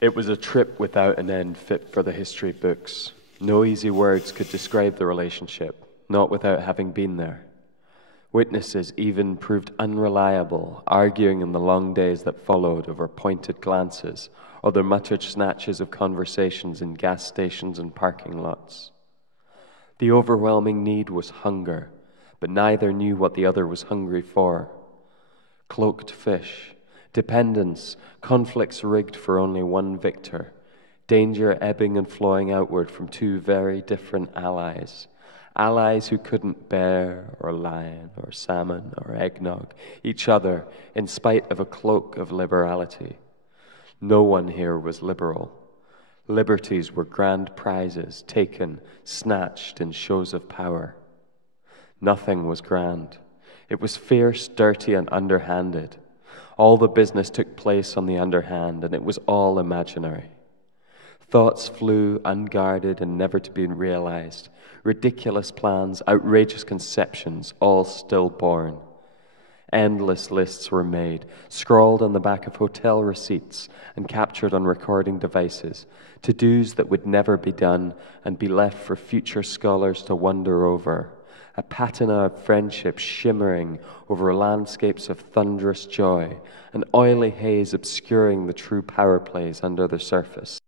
It was a trip without an end fit for the history books. No easy words could describe the relationship, not without having been there. Witnesses even proved unreliable, arguing in the long days that followed over pointed glances or the muttered snatches of conversations in gas stations and parking lots. The overwhelming need was hunger, but neither knew what the other was hungry for. Cloaked fish, dependence, conflicts rigged for only one victor, danger ebbing and flowing outward from two very different allies. Allies who couldn't bear, or lion, or salmon, or eggnog, each other in spite of a cloak of liberality. No one here was liberal. Liberties were grand prizes, taken, snatched in shows of power. Nothing was grand. It was fierce, dirty, and underhanded. All the business took place on the underhand, and it was all imaginary. Thoughts flew unguarded and never to be realized. Ridiculous plans, outrageous conceptions, all stillborn. Endless lists were made, scrawled on the back of hotel receipts and captured on recording devices, to-dos that would never be done and be left for future scholars to wonder over. A patina of friendship shimmering over landscapes of thunderous joy, an oily haze obscuring the true power plays under the surface.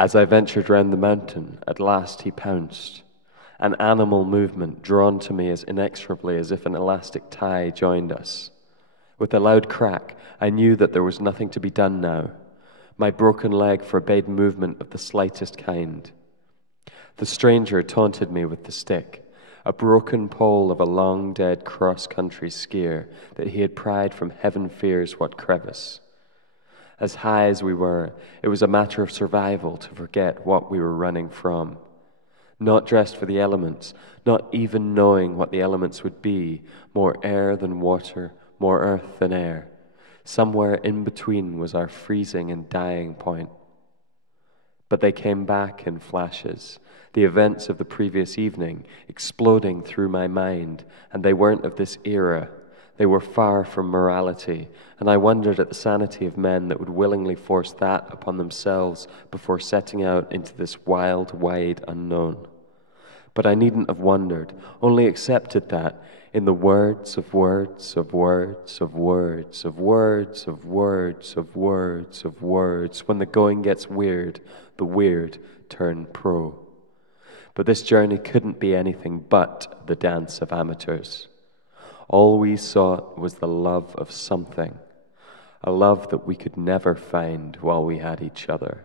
As I ventured round the mountain, at last he pounced. An animal movement drawn to me as inexorably as if an elastic tie joined us. With a loud crack, I knew that there was nothing to be done now. My broken leg forbade movement of the slightest kind. The stranger taunted me with the stick, a broken pole of a long-dead cross-country skier that he had pried from heaven fears what crevice. As high as we were, it was a matter of survival to forget what we were running from. Not dressed for the elements, not even knowing what the elements would be, more air than water, more earth than air. Somewhere in between was our freezing and dying point. But they came back in flashes, the events of the previous evening exploding through my mind, and they weren't of this era. They were far from morality, and I wondered at the sanity of men that would willingly force that upon themselves before setting out into this wild, wide unknown. But I needn't have wondered, only accepted that, in the words of words of words of words of words of words of words of words, when the going gets weird, the weird turn pro. But this journey couldn't be anything but the dance of amateurs. All we sought was the love of something, a love that we could never find while we had each other.